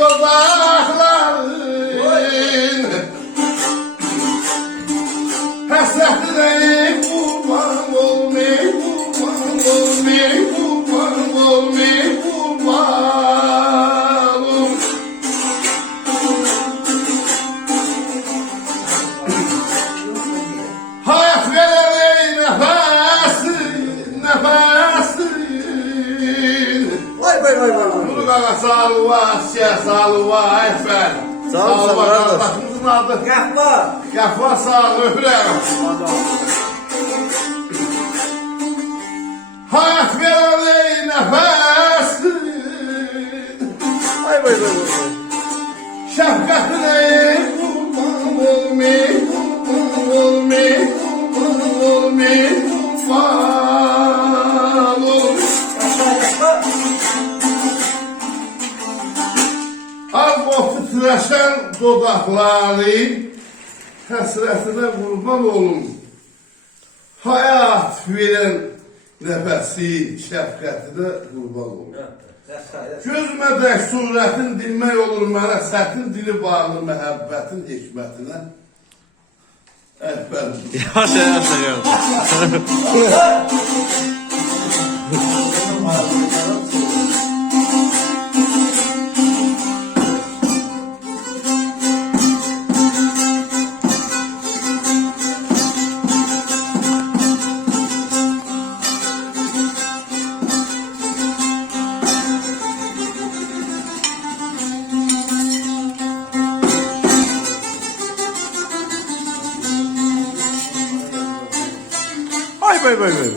dodakların Hasretine kurban olmay, kurban olmay, kurban olmay, kurbanım Hayat verir nefesi, nefesi Vay vay vay vay. Nurgana sağlığa, siya sağlığa, efendim. Sağ ol, sağ ol, Kardeşimizin adı. Kahva. Kahva sağ ol, öpürəm. Hayat verir nefesi, Vay vay vay vay. şefkatine kurban olmay, kurban olmay, kurban olmay, kurbanım. Kahva. Az o titreşen dodakları Həsrətinə qurban olum Hayat veren nefesi Şəfqətinə qurban olum Gözmədək surətin dinmək olur mənə Sətin dili bağlı məhəbbətin hikmətinə Əkbər Yaşa yaşa yaşa. Vay vay vay vay.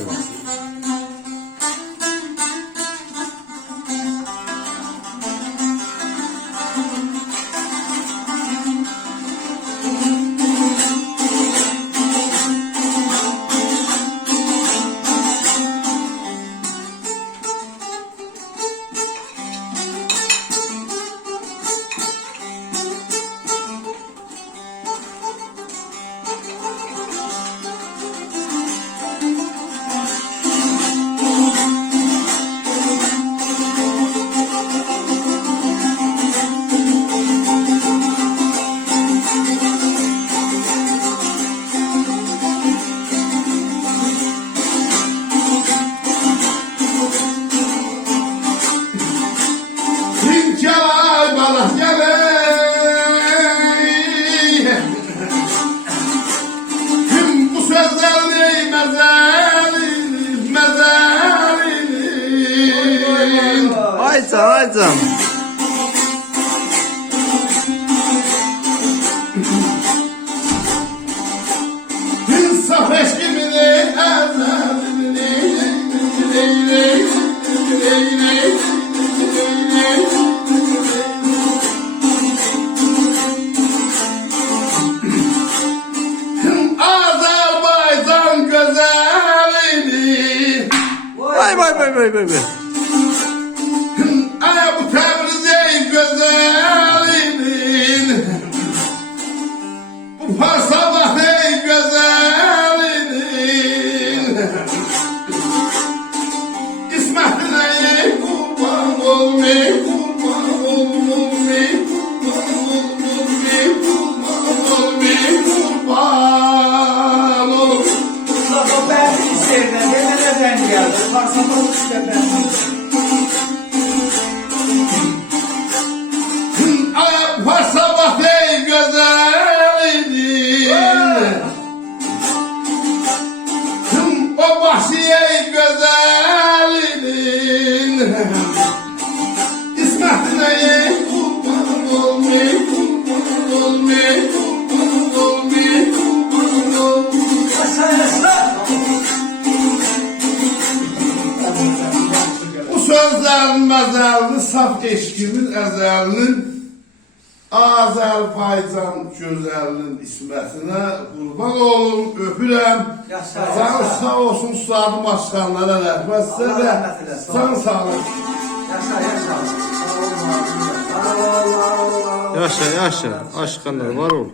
Hünkâr bana geley Tüm bu sözler ney mezelin mezelin Vay can vay can. İnsaf eşkimini ezelini Azerbaycan güzelini Vay vay vay vay vay. Ay bu Tebrize güzelinin Bu Farsabah ey güzelinin İsmet'ine kurban olmay, kurban olmay, kurban olmay, kurban olmay, kurban olmay Mustafa ben isterim. Yemin ederim geldi. Mustafa isterim. Ay Farsabah ey güzelinin O vahşiye güzelinin İsmet'ine kurban olmay, kurban olmay, kurban olmay, kurban olmay Yaşa yaşa. Bu sözlerin məzəlini saf eşkimin əzəlinin Azərbaycan gözəlinin ismətinə qurban olum, öpürəm. Yaşa, Canı yaşa. sağ olsun, ustadım başkanlara rəhmət sizə Allah də. rəhmət eləsin. Can sağlık. Yaşa yaşa. Sağ ol. Sağ ol. Yaşa yaşa. Aşkınlar var ol.